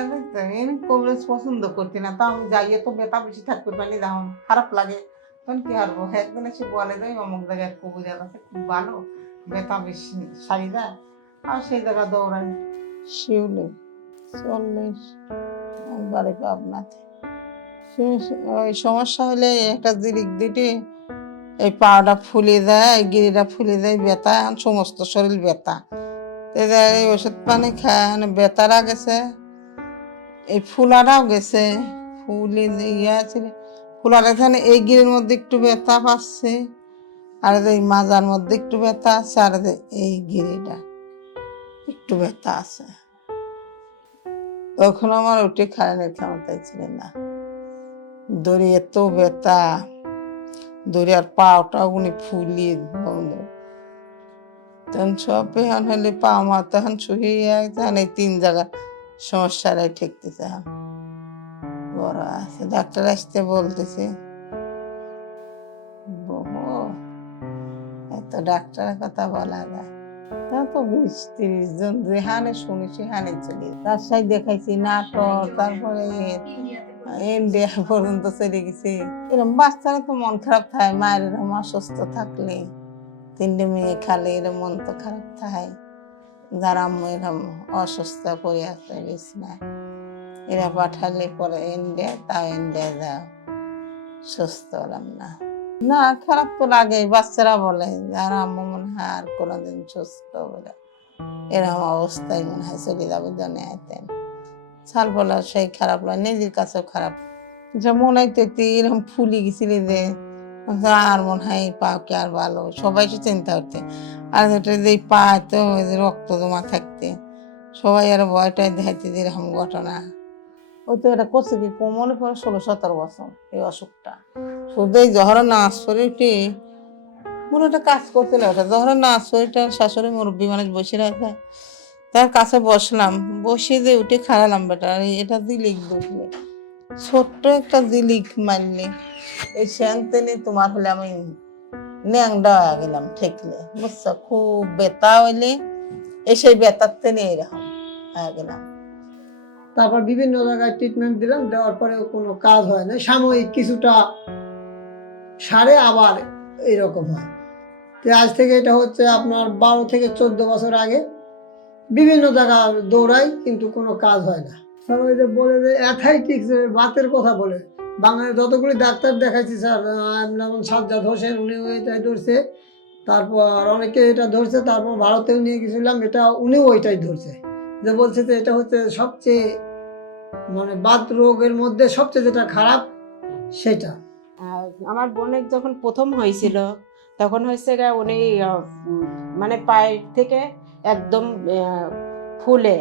এমনি কবিরাজ পছন্দ করতি না। তা আমি যাইয়ে তো বেতা বেশি থাকতে পারি তখন খারাপ লাগে। তখন কি হারবো একদিন এসে বলে দেয়, অমুক জায়গায় কবিরাজ আছে খুব ভালো, বেতা বেশি সারি দেয়। আর সেই জায়গা দৌড়াই শিউলে, চল্লিশ বাড়ি পাবনাতে। ওই সমস্যা হলে একটা জিরিক দিটি, এই পাটা ফুলে দেয় গিরিটা ফুলে দেয় ব্যথা সমস্ত শরীর ব্যথা ওষুধ পানি খায় মানে ব্যথারা গেছে এই ফুলারাও গেছে। ফুলি ইয়ে আছে। ফুলার এখানে এই গিরির মধ্যে একটু ব্যথা পাচ্ছে, আর এই মাজার মধ্যে একটু ব্যথা আছে, আর এই গিরিটা একটু ব্যথা আছে। তখন আমার উঠে খায় না ক্ষমতাই ছিল না। দড়ি এত ব্যথা, দড়ি আর পাওটা উনি ফুলিয়ে বন্ধ। তখন সব হলে পা মা তখন শুয়ে তখন এই তিন জায়গা সমস্যারাই ঠেকতেছে এখন বড় আছে, ডাক্তার আসতে বলতেছে। বহু এত ডাক্তারের কথা বলা যায়। তা তো বিশ তিরিশ জন যেখানে শুনি চলে। যায়। রাজশাহী দেখাইছি নাটক তারপরে ইন্ডিয়া পর্যন্ত চলে গেছি। এরকম বাচ্চারা তো মন খারাপ থাকে, মায়ের এরকম অসুস্থ থাকলে, তিনটে মেয়ে খালে এরকম মন তো খারাপ থাকে। যারা এরকম অসুস্থ আছে, বিছনায়, এরা পাঠালে পরে ইন্ডিয়া তাও ইন্ডিয়া যাও সুস্থ হলাম না। না, খারাপ তো লাগে, বাচ্চারা বলে, যারা মনে হয় আর কোনোদিন সুস্থ বলে এরকম অবস্থায় মনে হয় চলে যাবে জনে আইতেন ছাল বলা, সেই খারাপ লাগে নিজের কাছেও খারাপ। যে মনে হইতে এরকম ফুলি গেছিলি যে, আর মনে হয় এই পা কি আর ভালো, সবাই তো চিন্তা করতে আর এটা যে পা তো রক্ত জমা থাকতে। সবাই আর ভয়টাই দেখাইতে যে এরকম ঘটনা। ওই তো এটা করছে কি কোমলে পরে ষোলো সতেরো বছর এই অসুখটা। শুধু এই জহরের নাচ শরীরটি মোর একটা কাজ করতে ওটা জহরের নাচ শরীরটা শাশুড়ি মুরব্বী মানুষ বসে রাখে। তার কাছে বসলাম, বসে যে উঠে খাড়ালাম বেটা, আর এটা দিলিক বসলে ছোট্ট একটা দিলিক মানলি এই শ্যান্তেনে তোমার হলে আমি ন্যাংডা হয়ে গেলাম ঠেকলে, বুঝছ? খুব বেতা হইলে সেই বেতার তেনে এরকম হয়ে, গেলাম। তারপর বিভিন্ন জায়গায় ট্রিটমেন্ট দিলাম, দেওয়ার পরে কোনো কাজ হয় না সাময়িক কিছুটা সারে আবার এরকম হয়। তো আজ থেকে এটা হচ্ছে আপনার বারো থেকে চোদ্দ বছর আগে বিভিন্ন জায়গা দৌড়াই, কিন্তু কোনো কাজ হয় না। সবাই যে বলে যে অ্যাথাইটিক্স বাতের কথা বলে বাংলায় যতগুলি ডাক্তার দেখাইছি স্যার যেমন সাজ্জাদ হোসেন উনি ওইটাই ধরছে, তারপর অনেকে এটা ধরছে, তারপর ভারতেও নিয়ে গেছিলাম, এটা উনিও ওইটাই ধরছে, যে বলছে যে এটা হচ্ছে সবচেয়ে মানে বাত রোগের মধ্যে সবচেয়ে যেটা খারাপ, সেটা। আমার বোনের যখন প্রথম হয়েছিল, তখন হয়েছে উনি মানে পায়ের থেকে একদম ফুলে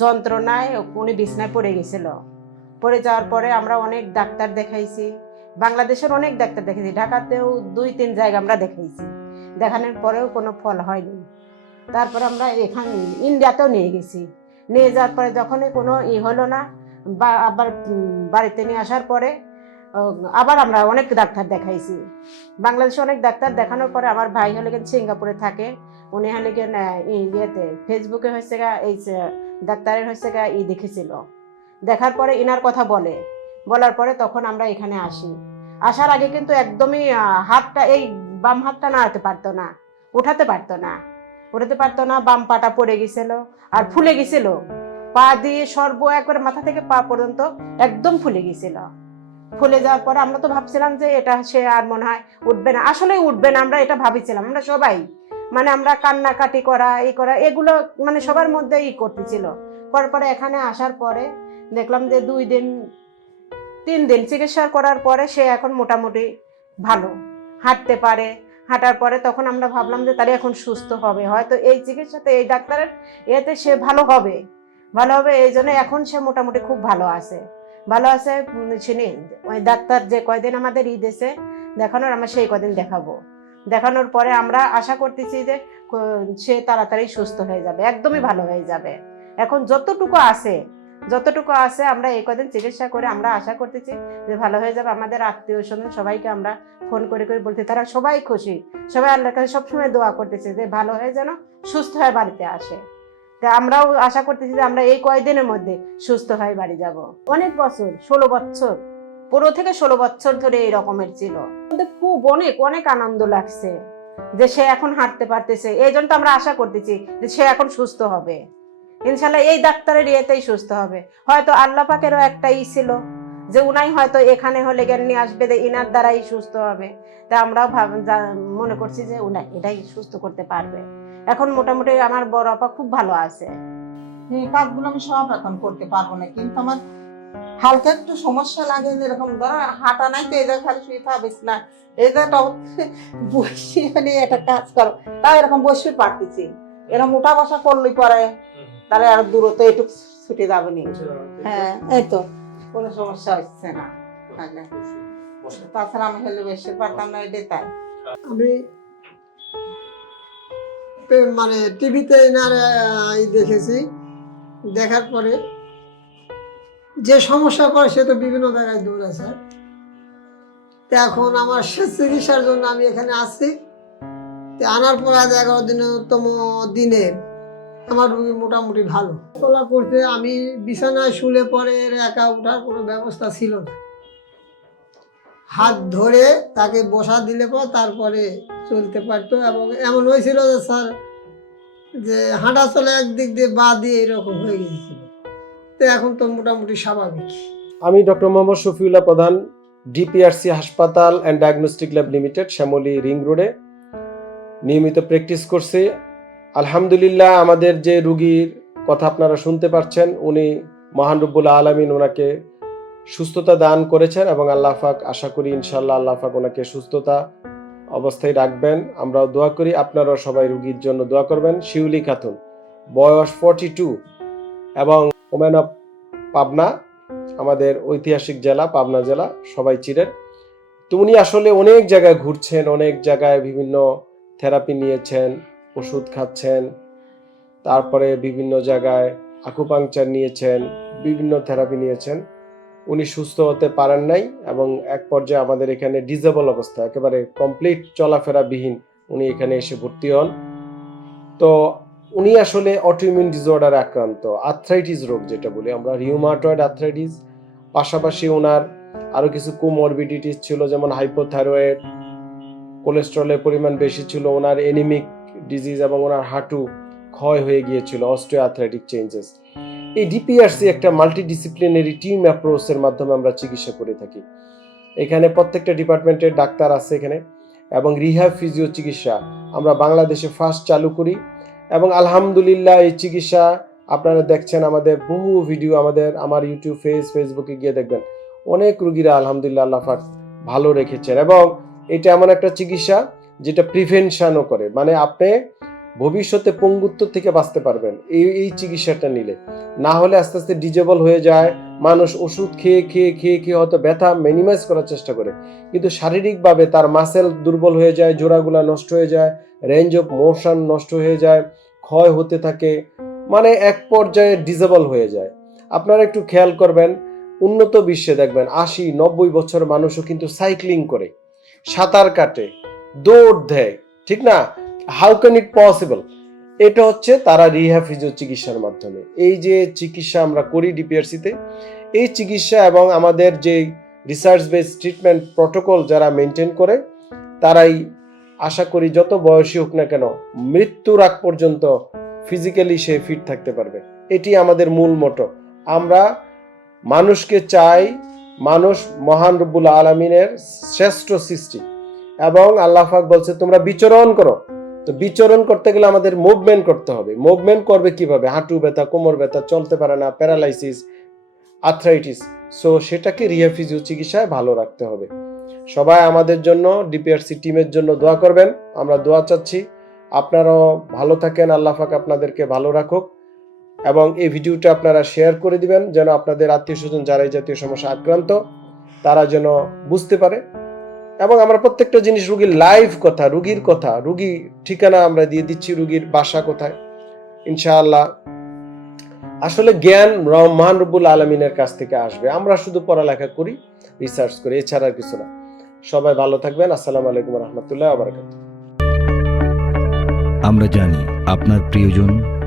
যন্ত্রণায় উনি বিছনায় পড়ে গেছিল। পড়ে যাওয়ার পরে আমরা অনেক ডাক্তার দেখাইছি, বাংলাদেশের অনেক ডাক্তার দেখাইছি, ঢাকাতেও দুই তিন জায়গা আমরা দেখাইছি, দেখানোর পরেও কোনো ফল হয়নি। তারপর আমরা এখানে ইন্ডিয়াতেও নিয়ে গেছি, নিয়ে যাওয়ার পরে যখনই কোনো ই হলো না, বা আবার বাড়িতে নিয়ে আসার পরে আবার আমরা অনেক ডাক্তার দেখাইছি। বাংলাদেশে অনেক ডাক্তার দেখানোর পরে আমার ভাই হলে গেন সিঙ্গাপুরে থাকে, উনি হলে গেন ইয়েতে ফেসবুকে হয়েছে গা, এই ডাক্তারের হয়েছে গা, ই দেখেছিল। দেখার পরে ইনার কথা বলে। বলার পরে তখন আমরা এখানে আসি। আসার আগে কিন্তু একদমই হাতটা, এই বাম হাতটা নাড়াতে পারতো না, উঠাতে পারতো না। উঠাতে পারতো না, বাম পাটা পড়ে গেছিল আর ফুলে গেছিল। পা দিয়ে সর্ব একবার মাথা থেকে পা পর্যন্ত একদম ফুলে গেছিল। ফুলে যাওয়ার পর আমরা তো ভাবছিলাম যে এটা সে আর মনে হয় উঠবে না। আসলে উঠবে না, আমরা এটা ভাবিছিলাম। আমরা সবাই মানে আমরা কান্নাকাটি করা, এই করা, এগুলো মানে সবার মধ্যে ই করতেছিল। করার পরে এখানে আসার পরে দেখলাম যে দুই দিন, তিন দিন চিকিৎসা করার পরে সে এখন মোটামুটি ভালো। হাঁটতে পারে। হাঁটার পরে তখন আমরা ভাবলাম যে তাহলে এখন সুস্থ হবে। হয়তো এই চিকিৎসাতে, এই ডাক্তারের এতে সে ভালো হবে। ভালো হবে এই জন্য এখন সে মোটামুটি খুব ভালো আছে। ভালো আছে শুনি ওই ডাক্তার যে কয়দিন আমাদের ই দেশে দেখানোর, আমরা সেই কদিন দেখাবো। দেখানোর পরে আমরা আশা করতেছি যে সে তাড়াতাড়ি সুস্থ হয়ে যাবে, একদমই ভালো হয়ে যাবে। এখন যতটুকু আছে যতটুকু আছে আমরা এই কদিন চিকিৎসা করে আমরা আশা করতেছি যে ভালো হয়ে যাবে। আমাদের আত্মীয় স্বজন সবাইকে আমরা ফোন করে করে বলতে, তারা সবাই খুশি। সবাই আল্লাহর কাছে সবসময় দোয়া করতেছে যে ভালো হয়ে যেন সুস্থ হয়ে বাড়িতে আসে। তা আমরাও আশা করতেছি যে আমরা এই কয়দিনের মধ্যে সুস্থ হয়ে বাড়ি যাব। অনেক বছর, ষোলো বছর পুরো থেকে ষোলো বছর ধরে এই রকমের ছিল। খুব অনেক অনেক আনন্দ লাগছে যে সে এখন হাঁটতে পারতেছে। এই জন্য তো আমরা আশা করতেছি যে সে এখন সুস্থ হবে। ইনশাল্লাহ এই ডাক্তারের ইয়েতেই সুস্থ হবে। হয়তো আল্লাহ পাকেরও একটা ই ছিল যে উনাই হয়তো এখানে হলে জ্ঞান আসবে যে ইনার দ্বারাই সুস্থ হবে। তা আমরাও ভাব মনে করছি যে উনাই এটাই সুস্থ করতে পারবে। এখন মোটামুটি আমার বড় আপা খুব ভালো আছে। এই কাজগুলো আমি সব এখন করতে পারব না, কিন্তু আমার হালকা একটু সমস্যা লাগে যেরকম ধরো হাঁটা নাই তো জায়গায় খালি শুয়ে না জায়গাটা বসে হলে একটা কাজ করো, তাও এরকম বসে পারতেছি। এরকম উঠা বসা করলেই পরে তাহলে আর দূরত্ব একটু ছুটে যাবে নি। হ্যাঁ এই তো। কোনো সমস্যা হচ্ছে না। তাহলে। তাছাড়া আমি হেলে বেশি পারতাম না এটাই তাই। আমি মানে টিভিতে এনার দেখেছি। দেখার পরে যে সমস্যা করে সে তো বিভিন্ন জায়গায় দৌড়াছে তো এখন আমার সে চিকিৎসার জন্য আমি এখানে আসছি আনার পর আজ এগারো দিনতম দিনে আমার রুগী মোটামুটি ভালো। তোলা করতে আমি বিছানায় শুলে পরে এর একা ওঠার কোনো ব্যবস্থা ছিল না। হাত ধরে তাকে বসা দিলে পর তারপরে চলতে পারতো এবং এমন হয়েছিল যে, স্যার, যে হাঁটা চলে একদিক দিয়ে বা দিয়ে এরকম হয়ে গিয়েছিল। তো এখন তো মোটামুটি স্বাভাবিক। আমি ডক্টর মোহাম্মদ শফিউল্লাহ প্রধান, ডিপিআরসি হাসপাতাল and diagnostic lab limited, Shyamoli ring রোডে। নিয়মিত প্র্যাকটিস করছি। আলহামদুলিল্লাহ, আমাদের যে রুগীর কথা আপনারা শুনতে পাচ্ছেন, উনি মহান রব্বুল আলমিন ওনাকে সুস্থতা দান করেছেন এবং আল্লাহ পাক, আশা করি ইনশাল্লাহ আল্লাহ পাক ওনাকে সুস্থতা অবস্থায় রাখবেন। আমরাও দোয়া করি, আপনারাও সবাই রুগীর জন্য দোয়া করবেন। শিউলি খাতুন, বয়স ফর্টি টু এবং ওমেন অফ পাবনা, আমাদের ঐতিহাসিক জেলা, পাবনা জেলা, সবাই চিনেন। তো উনি আসলে অনেক জায়গায় ঘুরছেন, অনেক জায়গায় বিভিন্ন থেরাপি নিয়েছেন। ওষুধ খাচ্ছেন। তারপরে বিভিন্ন জায়গায় আকুপাংচার নিয়েছেন, বিভিন্ন থেরাপি নিয়েছেন। উনি সুস্থ হতে পারেন নাই এবং এক পর্যায়ে আমাদের এখানে ডিজেবল অবস্থা, একেবারে কমপ্লিট চলাফেরাবিহীন উনি এখানে এসে ভর্তি হন। তো উনি আসলে অটোইমিউন ডিসঅর্ডারে আক্রান্ত আর্থ্রাইটিস রোগ যেটা বলি আমরা রিউমাটয়েড আর্থ্রাইটিস পাশাপাশি ওনার আরও কিছু কোমরবিডিটিস ছিল, যেমন হাইপোথাইরয়েড কোলেস্ট্রলের পরিমাণ বেশি ছিল ওনার এনিমিক ডিজিজ এবং ওনার হাঁটু ক্ষয় হয়ে গিয়েছিল অস্টিও আর্থ্রাইটিক চেঞ্জেস এই ডিপিআরসি একটা মাল্টিডিসিপ্লিনারি টিম অ্যাপ্রোচের মাধ্যমে আমরা চিকিৎসা করে থাকি। এখানে প্রত্যেকটা ডিপার্টমেন্টের ডাক্তার আছে এখানে এবং রিহ্যাব ফিজিও চিকিৎসা আমরা বাংলাদেশে ফার্স্ট চালু করি এবং আলহামদুলিল্লাহ এই চিকিৎসা আপনারা দেখছেন আমাদের বহু ভিডিও আমাদের, আমার ইউটিউব ফেস ফেসবুকে গিয়ে দেখবেন। অনেক রুগীরা আলহামদুলিল্লাহ আল্লাহ ভালো রেখেছেন এবং এটা এমন একটা চিকিৎসা যেটা প্রিভেনশনও করে। মানে আপনি ভবিষ্যতে পঙ্গুত্ব থেকে বাঁচতে পারবেন। এই এই চিকিৎসাটা নিলে। না হলে আস্তে আস্তে ডিজেবল হয়ে যায়। মানুষ ওষুধ খেয়ে খেয়ে খেয়ে খেয়ে হয়তো ব্যথা মিনিমাইজ করার চেষ্টা করে। কিন্তু শারীরিকভাবে তার মাসেল দুর্বল হয়ে যায়, জোড়াগুলা নষ্ট হয়ে যায় রেঞ্জ অফ মোশন নষ্ট হয়ে যায়, ক্ষয় হতে থাকে মানে এক পর্যায়ে ডিজেবল হয়ে যায়। আপনারা একটু খেয়াল করবেন, উন্নত বিশ্বে দেখবেন, আশি, নব্বই বছর মানুষও কিন্তু সাইক্লিং করে। সাঁতার কাটে। দৌড় দেয়, ঠিক না? হাউ ক্যান ইট পসিবল এটা হচ্ছে তারা রিহ্যাব ফিজিও চিকিৎসার মাধ্যমে। এই যে চিকিৎসা আমরা করি ডিপিআরসিতে এই চিকিৎসা এবং আমাদের যে রিসার্চ বেস ট্রিটমেন্ট প্রটোকল যারা মেনটেন করে, তারাই আশা করি যত বয়সী হোক না কেন, মৃত্যুর আগ পর্যন্ত ফিজিক্যালি সে ফিট থাকতে পারবে। এটি আমাদের মূল মোটো আমরা মানুষকে চাই, মানুষ মহান রব্বুল আলমিনের শ্রেষ্ঠ সৃষ্টি। এবং আল্লাহ পাক বলছে, তোমরা বিচরণ করো। তো বিচরণ করতে গেলে আমাদের মুভমেন্ট করতে হবে। মুভমেন্ট করবে কীভাবে? হাঁটু ব্যথা, কোমর ব্যথা, চলতে পারে না প্যারালাইসিস আর্থ্রাইটিস সো সেটাকে রিহাফিজিও চিকিৎসায় ভালো রাখতে হবে। সবাই আমাদের জন্য ডিপিআরসি টিমের জন্য দোয়া করবেন। আমরা দোয়া চাচ্ছি, আপনারাও ভালো থাকেন, আল্লাহ পাক আপনাদেরকে ভালো রাখুক। এবং এই ভিডিওটা আপনারা শেয়ার করে দিবেন, যেন আপনাদের আত্মীয় স্বজন যারা এই জাতীয় সমস্যা আক্রান্ত, তারা যেন বুঝতে পারে। এবং আমরা প্রত্যেকটা জিনিস রুগীর লাইভ কথা, রুগীর কথা, রুগী ঠিকানা আমরা দিয়ে দিচ্ছি রুগীর বাসা কোথায়। ইনশাআল্লাহ। আসলে জ্ঞান রহমান রব্বুল আলমিনের কাছ থেকে আসবে। আমরা শুধু পড়ালেখা করি রিসার্চ করি, এছাড়া আর কিছু না। সবাই ভালো থাকবেন। আসসালামু আলাইকুম রহমতুল্লাহ আবরকাত আমরা জানি আপনার প্রিয়জন